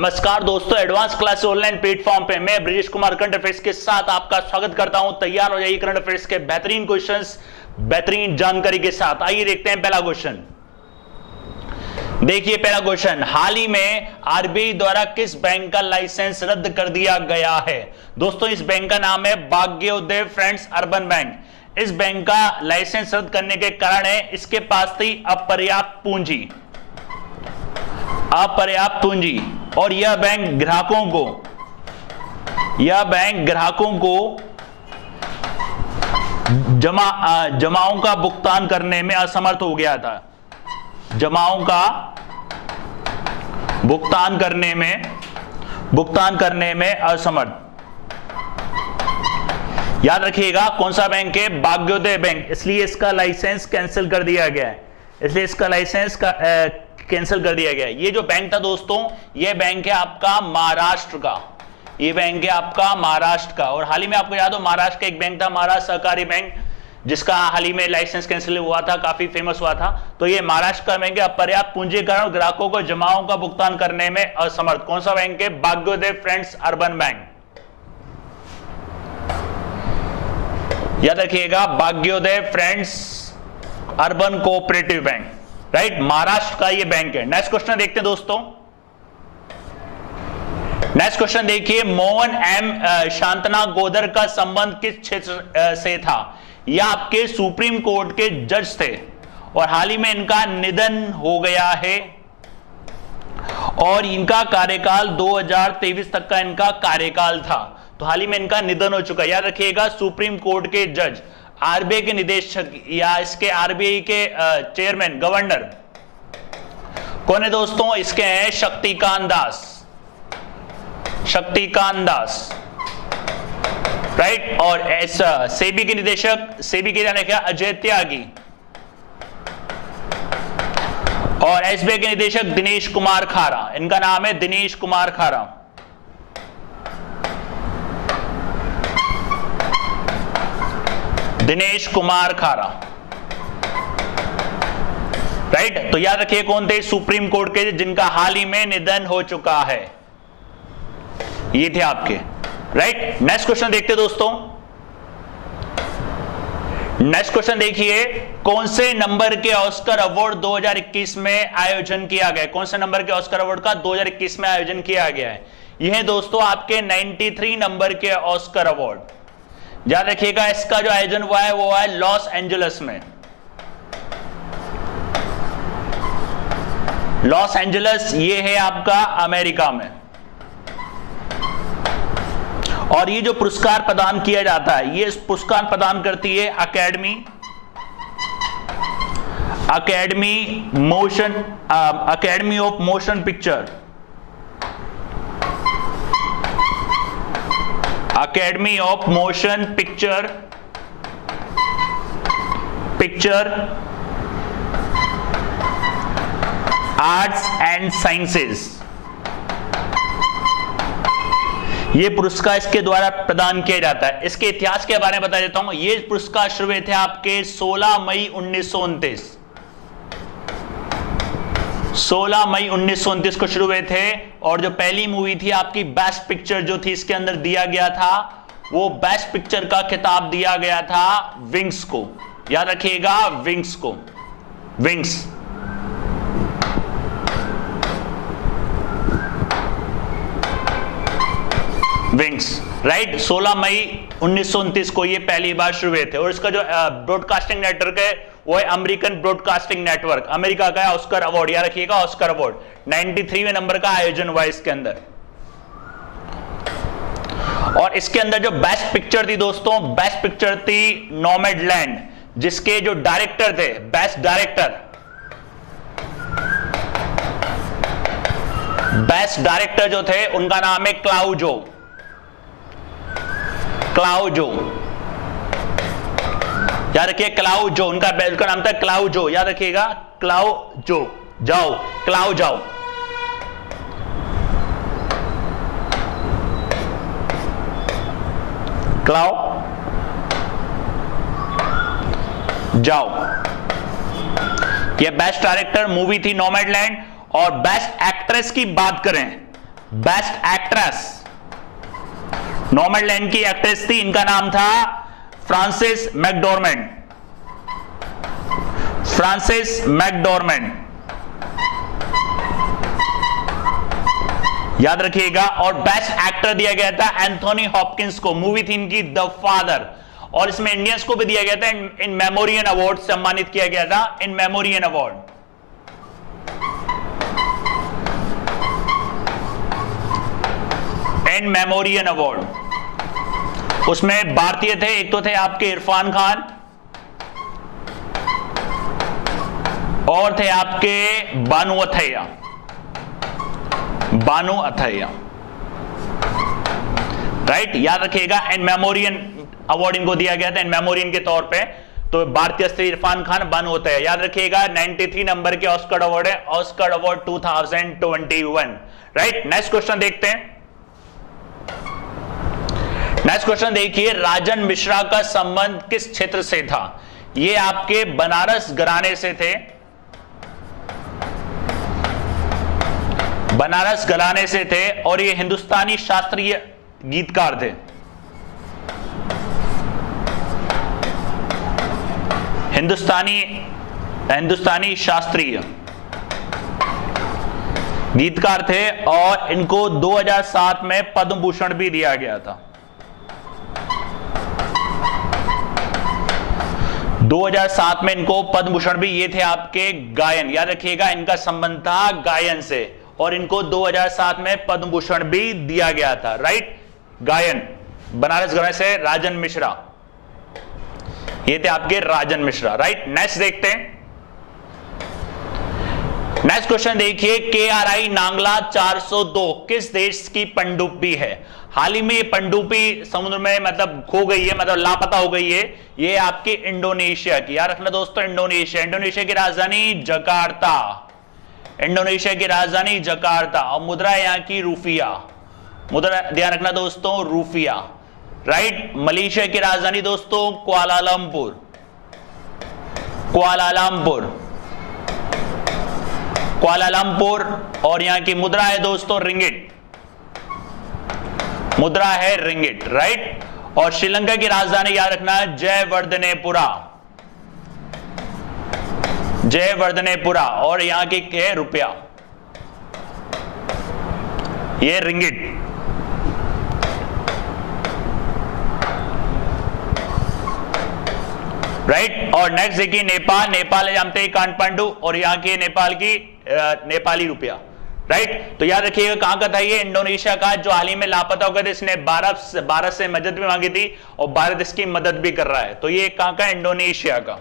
नमस्कार दोस्तों, advance class online platform पे मैं ब्रिजेश कुमार करंट अफेयर्स के साथ आपका स्वागत करता हूं। तैयार हो जाइए करंट अफेयर्स के बेहतरीन क्वेश्चंस, बेहतरीन जानकारी के साथ। आइए देखते हैं पहला क्वेश्चन। देखिए पहला क्वेश्चन, हाल ही में आरबीआई द्वारा किस बैंक का लाइसेंस रद्द कर दिया गया है? दोस्तों इस बैंक का नाम है भाग्योदय फ्रेंड्स अर्बन बैंक। इस बैंक का लाइसेंस रद्द करने के कारण है इसके पास थी अपर्याप्त पूंजी और यह बैंक ग्राहकों को जमाओं का भुगतान करने में असमर्थ हो गया था। जमाओं का भुगतान करने में असमर्थ। याद रखिएगा कौन सा बैंक है? भाग्योदय बैंक। इसलिए इसका लाइसेंस कैंसिल कर दिया गया है। ये जो बैंक था दोस्तों, ये बैंक है आपका महाराष्ट्र का। और हाल ही में आपको याद हो महाराष्ट्र का एक बैंक था, महाराष्ट्र सहकारी बैंक, जिसका हाल ही में लाइसेंस कैंसिल हुआ था, काफी फेमस हुआ था। तो ये महाराष्ट्र का बैंक है। अपर्याप्त पूंजी के कारण ग्राहकों को जमाओं का भुगतान करने में असमर्थ। कौन सा बैंक है? Bhagyodaya friends urban bank. याद रखिएगा Bhagyodaya friends urban cooperative bank, right, Maharashtra का ये बैंक है। नेक्स्ट क्वेश्चन देखते हैं दोस्तों। नेक्स्ट क्वेश्चन देखिए, मोहन एम शांतना गोदर का संबंध किस क्षेत्र से था? यह आपके सुप्रीम कोर्ट के जज थे और हाल ही में इनका निधन हो गया है और इनका कार्यकाल 2023 तक का इनका कार्यकाल था। तो हाल ही में इनका निधन हो चुका है। याद रखिएगा सुप्रीम कोर्ट के जज, आरबीआई के निदेशक या इसके आरबीआई के चेयरमैन, गवर्नर कौन है दोस्तों? इसके हैं शक्तिकांत दास, राइट। और सेबी के निदेशक, सेबी के जाने क्या, अजय त्यागी। और एसबीआई के निदेशक दिनेश कुमार खारा। इनका नाम है दिनेश कुमार खारा। राइट। तो याद रखिए कौन थे सुप्रीम कोर्ट के जिनका हाल ही में निधन हो चुका है। ये थे आपके, राइट। नेक्स्ट क्वेश्चन देखते दोस्तों। नेक्स्ट क्वेश्चन देखिए, कौन से नंबर के ऑस्कर अवार्ड 2021 में आयोजन किया गया? कौन से नंबर के ऑस्कर अवार्ड का 2021 में आयोजन किया गया है? यह दोस्तों आपके 93 नंबर के ऑस्कर अवार्ड। याद रखिएगा इसका जो आयोजन हुआ है वो है लॉस एंजलिस में। लॉस एंजलिस ये है आपका अमेरिका में। और ये जो पुरस्कार प्रदान किया जाता है, ये पुरस्कार प्रदान करती है academy of motion picture, academy of motion picture arts and sciences. ये पुरस्कार इसके द्वारा प्रदान किया जाता है। इसके इतिहास के बारे में बता देता हूं। ये पुरस्कार शुरू हुए थे आपके 16 मई 1929 को शुरू हुए थे। और जो पहली मूवी थी आपकी बेस्ट पिक्चर जो थी, इसके अंदर दिया गया था, वो बेस्ट पिक्चर का खिताब दिया गया था विंग्स को। याद रखिएगा विंग्स को, विंग्स, राइट। 16 मई 1929 को ये पहली बार शुरू हुए थे। और इसका जो ब्रॉडकास्टिंग नेटवर्क है वो है अमेरिकन ब्रॉडकास्टिंग नेटवर्क, अमेरिका का है। ऑस्कर अवार्ड, याद रखिएगा ऑस्कर अवार्ड 93वें नंबर का आयोजन हुआ इसके अंदर। और इसके अंदर जो बेस्ट पिक्चर थी दोस्तों, बेस्ट पिक्चर थी नोमैडलैंड, जिसके जो डायरेक्टर थे, बेस्ट डायरेक्टर जो थे उनका नाम है क्लाउजो। याद रखिए क्लाउजो, उनका नाम था क्लाउजो। याद रखिएगा क्लाउजो जाओ। ये बेस्ट डायरेक्टर मूवी थी नोमैडलैंड। और बेस्ट एक्ट्रेस की बात करें बेस्ट एक्ट्रेस, नॉमैडलैंड की एक्ट्रेस थी, इनका नाम था फ्रांसिस मैकडॉर्मेंट, फ्रांसिस मैकडॉर्मेंट, याद रखिएगा। और बेस्ट एक्टर दिया गया था एंथोनी हॉपकिंस को, मूवी थी इनकी द फादर, और इसमें इंडियंस को भी दिया गया था इन मेमोरियन अवार्ड सम्मानित किया गया था, इन मेमोरियन अवार्ड। इन मेमोरियन अवार्ड, उसमें भारतीय थे, एक तो थे आपके इरफान खान और थे आपके बानू अथैया, बानू अथैया, राइट, याद रखिएगा। इन मेमोरियन अवार्ड इनको दिया गया था इन मेमोरियन के तौर पे, तो भारतीय स्त्री इरफान खान, बानू अथैया, याद रखिएगा। 93 नंबर के ऑस्कर अवार्ड है, Oscar award 2021, right. Next question देखते हैं। नेक्स्ट क्वेश्चन देखिए, राजन मिश्रा का संबंध किस क्षेत्र से था? ये आपके बनारस घराने से थे, बनारस घराने से थे, और ये हिंदुस्तानी शास्त्रीय गीतकार थे, हिंदुस्तानी शास्त्रीय गीतकार थे, और इनको 2007 में पद्म भूषण भी दिया गया था। 2007 में इनको पद्म भूषण भी, ये थे आपके गायन, याद रखिएगा, इनका संबंध था गायन से, और इनको 2007 में पद्म भूषण भी दिया गया था, राइट। गायन, बनारस घराने से राजन मिश्रा, ये थे आपके राजन मिश्रा, राइट। नेक्स्ट देखते हैं। नेक्स्ट क्वेश्चन देखिए, KRI नांगला 402 किस देश की पनडुब्बी है? हाल ही में ये पनडुब्बी समुद्र में मतलब खो गई है, मतलब लापता हो गई है, ये आपके इंडोनेशिया की, याद रखना दोस्तों, इंडोनेशिया, इंडोनेशिया की राजधानी जकार्ता, इंडोनेशिया की राजधानी जकार्ता, और मुद्रा यहां की रूफिया, मुद्रा ध्यान रखना दोस्तों, रूफिया, राइट। मलेशिया की राजधानी दोस्तों कुआलालंपुर, कुआलालंपुर, कुआलालंपुर, और यहां की मुद्रा है दोस्तों रिंगिट, मुद्रा है रिंगिट, राइट। और श्रीलंका की राजधानी याद रखना जयवर्धनेपुरा, जयवर्धनेपुरा, और यहां की है रुपया, ये रिंगिट, राइट। और नेक्स्ट देखिए नेपाल, नेपाल जानते हैं काठमांडू, और यहां की नेपाल की नेपाली रुपया, राइट। तो याद रखिएगा कहां का था ये, इंडोनेशिया का, जो हाल ही में लापता हो गया था, इसने भारत से मदद भी मांगी थी, और भारत इसकी मदद भी कर रहा है, तो ये कहां का, इंडोनेशिया का।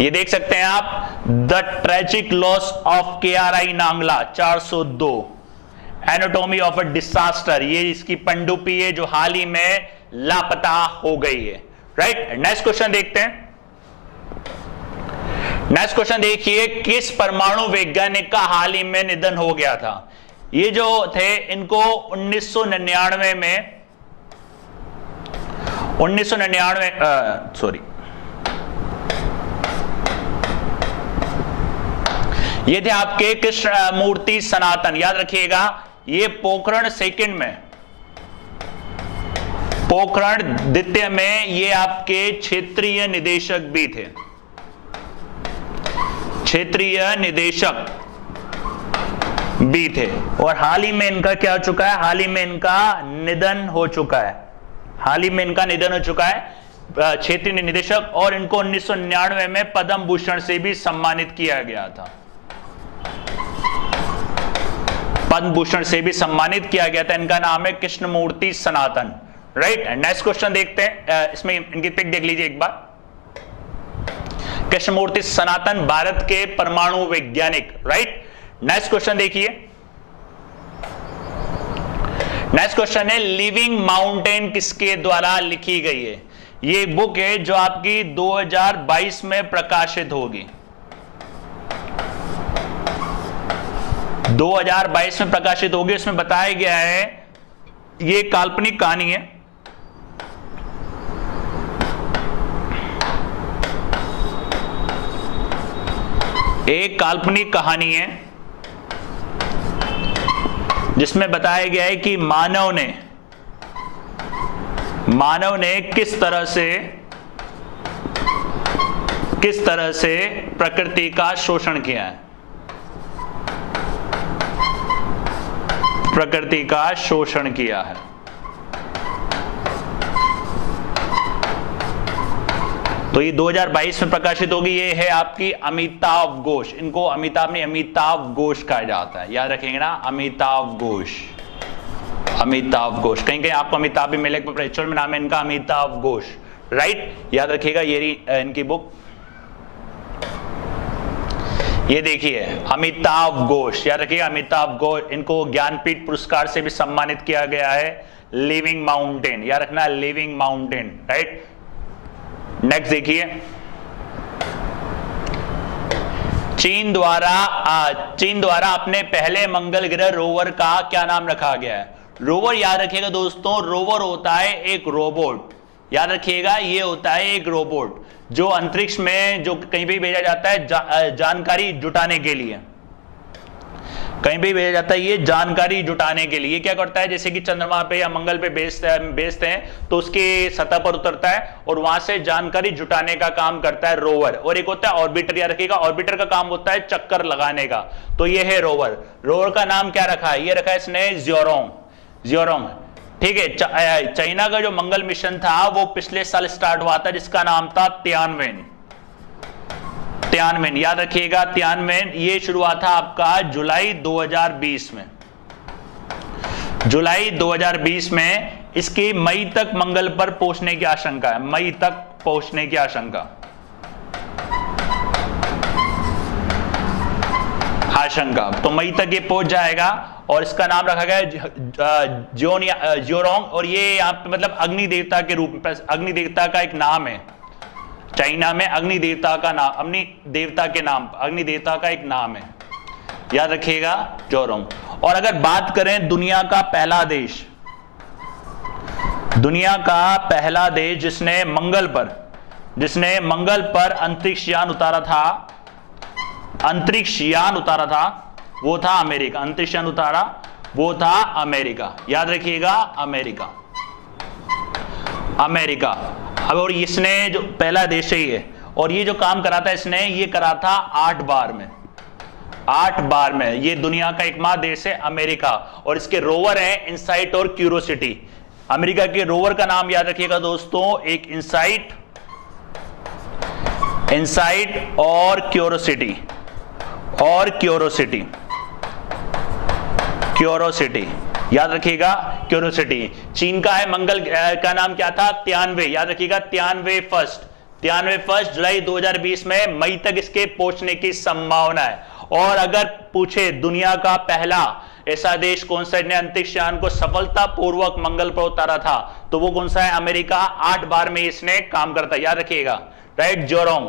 ये देख सकते हैं आप, the tragic loss of KRI Nangla 402, anatomy of a disaster, ये इसकी पनडुब्बी है जो हाल ही में लापता हो गई है, राइट। नेक्स्ट क्वेश्चन देखते हैं। नेक्स्ट क्वेश्चन देखिए, किस परमाणु वैज्ञानिक का हाल ही में निधन हो गया था? ये जो थे इनको 1999 में, 1999 सॉरी, ये थे आपके कृष्णमूर्ति सनातन, याद रखिएगा, ये पोखरण सेकंड में, पोखरण द्वितीय में ये आपके क्षेत्रीय निदेशक भी थे, क्षेत्रीय निदेशक भी थे, और हाल ही में इनका क्या हो चुका है, हाल ही में इनका निधन हो चुका है, हाल ही में इनका निधन हो चुका है, क्षेत्रीय निदेशक, और इनको 1999 में पद्म भूषण से भी सम्मानित किया गया था, पद्म भूषण से भी सम्मानित किया गया था। इनका नाम है कृष्णमूर्ति सनातन, राइट। नेक्स्ट क्वेश्चन देखते हैं, इसमें इनकी पिक देख लीजिए एक बार। कृष्णमूर्ति सनातन भारत के परमाणु वैज्ञानिक, राइट। नेक्स्ट क्वेश्चन देखिए। नेक्स्ट क्वेश्चन है, लिविंग माउंटेन किसके द्वारा लिखी गई है? ये एक बुक है जो आपकी 2022 में प्रकाशित होगी, 2022 में प्रकाशित होगी। इसमें बताया गया है, ये काल्पनिक कहानी है, एक काल्पनिक कहानी है, जिसमें बताया गया है कि मानव ने किस तरह से प्रकृति का शोषण किया है, प्रकृति का शोषण किया है। तो ये 2022 में प्रकाशित होगी। ये है आपकी अमिताभ घोष, इनको अमिताभ नहीं अमिताभ घोष कहा जाता है, याद रखेंगे ना, अमिताभ घोष, अमिताभ घोष। कहीं कहीं आपको अमिताभ भी मिलेगा, पर एक्चुअल में नाम है इनका अमिताभ घोष, राइट, याद रखिएगा। ये इनकी बुक, ये देखिए अमिताभ घोष, याद रखिएगा अमिताभ घोष। इनको ज्ञानपीठ पुरस्कार से भी सम्मानित किया गया है। लिविंग माउंटेन, याद रखना, लिविंग माउंटेन, राइट। नेक्स्ट देखिए, चीन द्वारा अपने पहले मंगल ग्रह रोवर का क्या नाम रखा गया है? रोवर, याद रखिएगा दोस्तों, रोवर होता है एक रोबोट, याद रखिएगा, ये होता है एक रोबोट जो अंतरिक्ष में जो कहीं भी भेजा जाता है जानकारी जुटाने के लिए, कहीं भी भेजा जाता है ये जानकारी जुटाने के लिए। क्या करता है, जैसे कि चंद्रमा पे या मंगल पे भेजते हैं तो उसके सतह पर उतरता है और वहां से जानकारी जुटाने का काम करता है रोवर। और एक होता है ऑर्बिटर, याद रखिएगा, ऑर्बिटर का काम होता है चक्कर लगाने का। तो ये है रोवर। रोवर का नाम क्या रखा है? ये रखा है इसने ज़्योरोंग, ठीक है। चाइना का जो मंगल मिशन था वो पिछले साल स्टार्ट हुआ था, जिसका नाम था तियानवेन, याद रखिएगा तियानवेन। ये शुरू हुआ था आपका जुलाई 2020 में, जुलाई 2020 में। इसकी मई तक मंगल पर पहुंचने की आशंका है, मई तक पहुंचने की आशंका। तो मई तक ये पहुंच जाएगा और इसका नाम रखा गया ज़्योरोंग। और ये यहाँ पे मतलब अग्नि देवता के रूप में, अग्नि देवता का एक नाम है चाइना में, अग्नि देवता का एक नाम है, याद रखिएगा ज़्योरोंग। और अगर बात करें दुनिया का पहला देश जिसने मंगल पर अंतरिक्ष यान उतारा था, वो था अमेरिका। अंतरिक्ष यान उतारा वो था अमेरिका, याद रखिएगा अमेरिका। अब और इसने जो पहला देश है ये, और ये जो काम करा था इसने, ये करा था 8 बार में। ये दुनिया का एकमात्र देश है अमेरिका, और इसके रोवर हैं इनसाइट और क्यूरोसिटी। अमेरिका के रोवर का नाम याद रखिएगा दोस्तों, एक इनसाइट और क्यूरोसिटी, याद रखिएगा क्यूरोसिटी। चीन का है मंगल का नाम क्या था? तियानवे, याद रखिएगा तियानवे फर्स्ट जुलाई 2020 में, मई तक इसके पहुंचने की संभावना है। और अगर पूछे दुनिया का पहला ऐसा देश कौन सा ने अंतरिक्ष यान को सफलतापूर्वक मंगल पर उतारा था, तो वो कौन सा है? अमेरिका। 8 बार में इसने काम करता है, याद रखिएगा, राइट, ज़्योरोंग।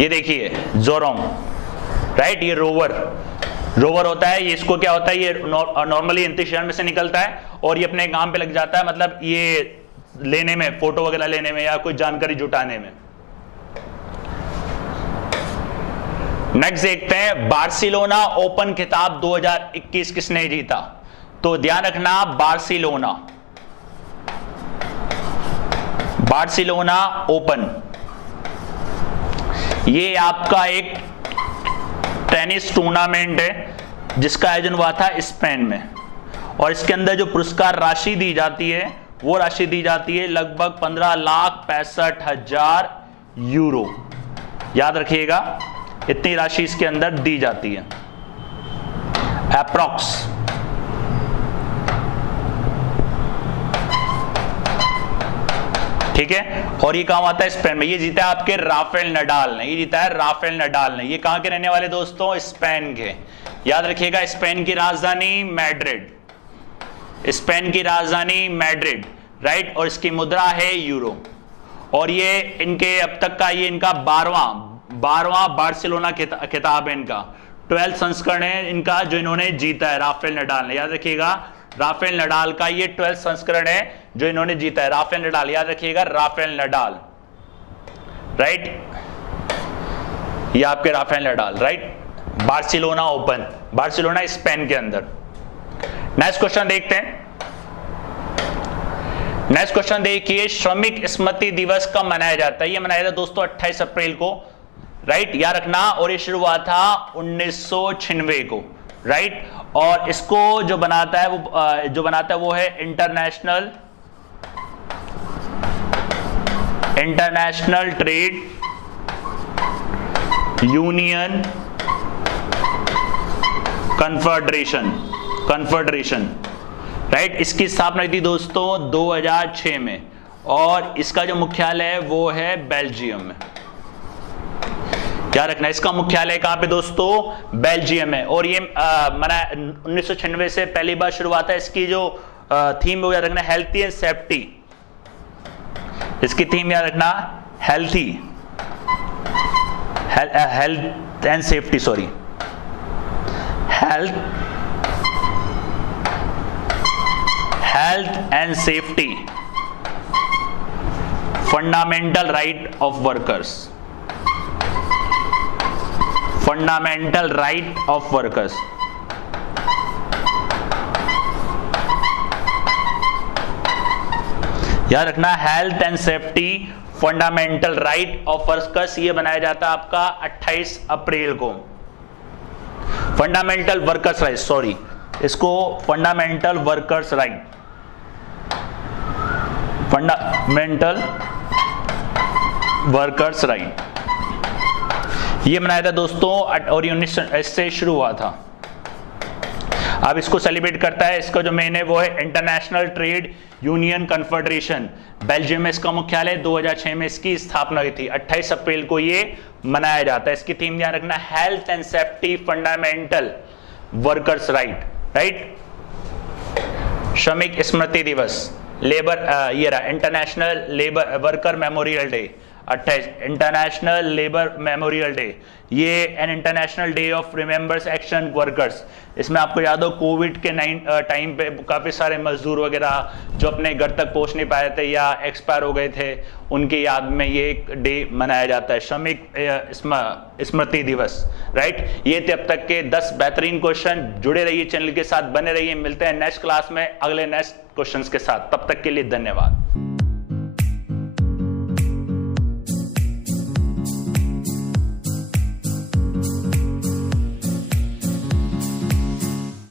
ये देखिए ज़्योरोंग, राइट, ये रोवर होता है। ये इसको क्या होता है, ये नॉर्मली अंतरिक्ष यान में से निकलता है और ये अपने काम पे लग जाता है, मतलब ये लेने में, फोटो वगैरह लेने में या कोई जानकारी जुटाने में। नेक्स्ट देखते हैं, बार्सिलोना ओपन खिताब 2021 किसने जीता? तो ध्यान रखना, बार्सिलोना ओपन, ये आपका एक टेनिस टूर्नामेंट है जिसका आयोजन हुआ था स्पेन में। और इसके अंदर जो पुरस्कार राशि दी जाती है, वो राशि दी जाती है लगभग 15,65,000 यूरो, याद रखिएगा, इतनी राशि इसके अंदर दी जाती है अप्रॉक्स। ठीक है, और ये कहां आता है? स्पेन में। ये जीता है आपके राफेल नडाल ने, ये कहां के रहने वाले दोस्तों? स्पेन के, याद रखिएगा, स्पेन की राजधानी मैड्रिड, राइट। और इसकी मुद्रा है यूरो। और ये इनके अब तक का ये इनका 12वां बार्सिलोना खिताब है, इनका 12th संस्करण है इनका, जो इन्होंने जीता है राफेल नडाल ने, याद रखिएगा, राफेल नडाल का ये 12th संस्करण है जो इन्होंने जीता है, राफेल नडाल, याद रखिएगा, राफेल नडाल, राइट, ये आपके Rafael Nadal, right. Barcelona open, Barcelona Spain के अंदर। नेक्स्ट क्वेश्चन देखते हैं। नेक्स्ट क्वेश्चन देखिए, श्रमिक स्मृति दिवस कब मनाया जाता है? ये मनाया जाता है दोस्तों 28 अप्रैल को, राइट, याद रखना। और ये शुरू हुआ था 1996 को, राइट। और इसको जो बनाता है वो है international trade union confederation, right. इसकी स्थापना हुई थी दोस्तों 2006 में, और इसका जो मुख्यालय है वो है बेल्जियम में। क्या रखना है, इसका मुख्यालय कहां पे दोस्तों? बेल्जियम में। और ये 1996 से पहली बार शुरुआत है। इसकी जो थीम वो याद रखना, हेल्थी एंड सेफ्टी। इसकी थीम याद रखना, health and safety, sorry, health and safety, fundamental right of workers, fundamental right of workers. याद रखना, health and safety, fundamental right of workers. ये बनाया जाता है आपका 28 अप्रैल को। फंडामेंटल वर्कर्स राइट, सॉरी, इसको fundamental workers right, fundamental workers right, ये मनाया था दोस्तों। और 19 से शुरू हुआ था। अब इसको सेलिब्रेट करता है, इसका जो मेन है वो है international trade union confederation, Belgium में इसका मुख्यालय। 2006 में इसकी स्थापना हुई थी। 28 अप्रैल को ये मनाया जाता है। इसकी थीम ध्यान रखना, health and safety, fundamental workers right, right. श्रमिक स्मृति दिवस, लेबर, ये रहा international labour worker memorial day 28, international labour memorial day, ये an international day of remembers action workers. इसमें आपको याद हो कोविड के टाइम पे काफ़ी सारे मजदूर वगैरह जो अपने घर तक पहुंच नहीं पाए थे या एक्सपायर हो गए थे, उनकी याद में ये एक डे मनाया जाता है, श्रमिक स्मृति दिवस, राइट। ये थे अब तक के 10 बेहतरीन क्वेश्चन। जुड़े रहिए चैनल के साथ, बने रहिए। मिलते हैं नेक्स्ट क्लास में अगले नेक्स्ट क्वेश्चंस के साथ। तब तक के लिए धन्यवाद।